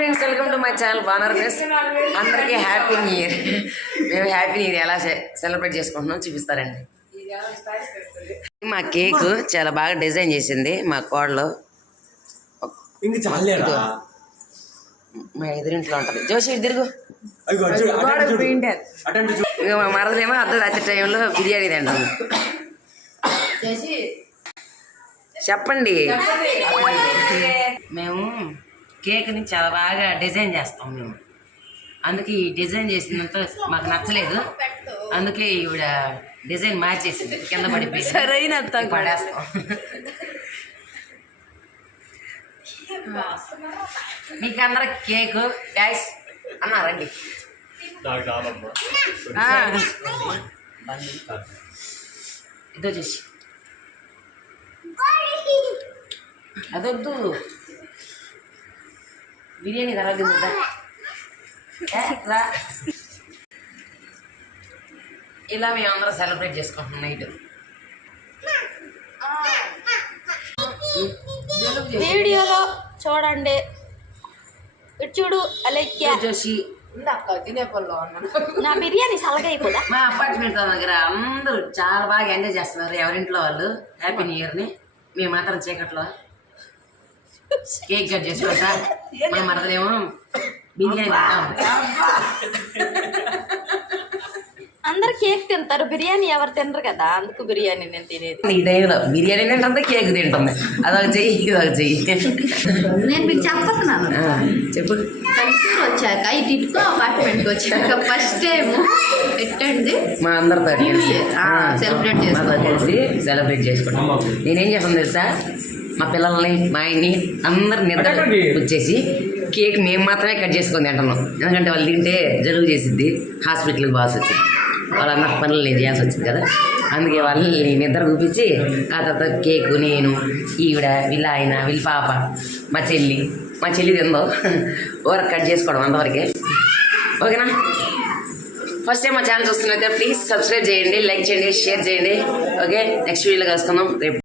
Friends, welcome to my channel banner friends. అందరికీ happy new year. మేము happy new year ఎలా celebrate చేసుకుంటున్నాం చూపిస్తారండి. మా కేక్ చాలా బాగా డిజైన్ చేసింది మా కోడలు. మా ఎదురింట్లో ఉంటుంది. జోషి తిరుగు. మా మరదలేమో అర్ధరాత్రి టైంలో బిర్యానీ తింటాము. చెప్పండి. మేము కేక్ని చాలా బాగా డిజైన్ చేస్తాం మేము. అందుకే ఈ డిజైన్ చేసినంత మాకు నచ్చలేదు. అందుకే ఈవిడ డిజైన్ మార్చేసింది, కింద పడిపోయి సరైన పడేస్తాం. మీకు అందరికి కేకు గ్యాస్ అన్నారండి. ఇదో చేసి అదొద్దు, బిర్యానీ ఖరాబ్ ఉందా. ఇలా మేము అందరం సెలబ్రేట్ చేసుకుంటున్నాం నైట్. వీడియోలో చూడండి, ఇటు చూడు అలెక్య జోషి. నా బిర్యానీ సలగైపోదా. మా అపార్ట్మెంట్ దగ్గర అందరూ చాలా బాగా ఎంజాయ్ చేస్తున్నారు, ఎవరింట్లో వాళ్ళు హ్యాపీ న్యూ ఇయర్ని. మేము మాత్రం చీకట్లో కేక్ కట్ చేసుకుంటా. మా మరదలేమో బిర్యానీ అందరు కేక్ తింటారు, బిర్యానీ ఎవరు తినరు కదా, అందుకు బిర్యానీ నేను తినేది. ఈ టైంలో బిర్యానీ తింటుంది, కేక్ తింటుంది. అదొక చెయ్యి, ఇదొక చెయ్యి. నేను మీకు చెప్పతున్నాను. చెప్పు. కల్చూరు వచ్చాక ఇది ఇటుకో అపార్ట్మెంట్కి వచ్చాక ఫస్ట్ టైం పెట్టండి మా అందరితో సెలబ్రేట్ కలిసి సెలబ్రేట్ చేసుకుంటాం. నేనేం చేస్తాను తెలుసా, మా పిల్లల్ని మా ఆయన్ని అందరు నిద్ర వచ్చేసి కేక్ మేము మాత్రమే కట్ చేసుకొని తింటున్నాం. ఎందుకంటే వాళ్ళు తింటే జలుబు చేసిద్ది, హాస్పిటల్కి బాస్ వచ్చింది, వాళ్ళందరి పనులు నేను చేయాల్సి వచ్చింది కదా. అందుకే వాళ్ళని నిద్ర చూపించి ఆ తర్వాత కేకు నేను, ఈవిడ, వీళ్ళ ఆయన, వీళ్ళ పాప, మా చెల్లి తిందో ఓవర్ కట్ చేసుకోవడం అంతవరకే. ఓకేనా? ఫస్ట్ టైం మా ఛానల్ చూస్తున్నట్లయితే ప్లీజ్ సబ్స్క్రైబ్ చేయండి, లైక్ చేయండి, షేర్ చేయండి. ఓకే, నెక్స్ట్ వీడియోలో కలుసుకుందాం రేపు.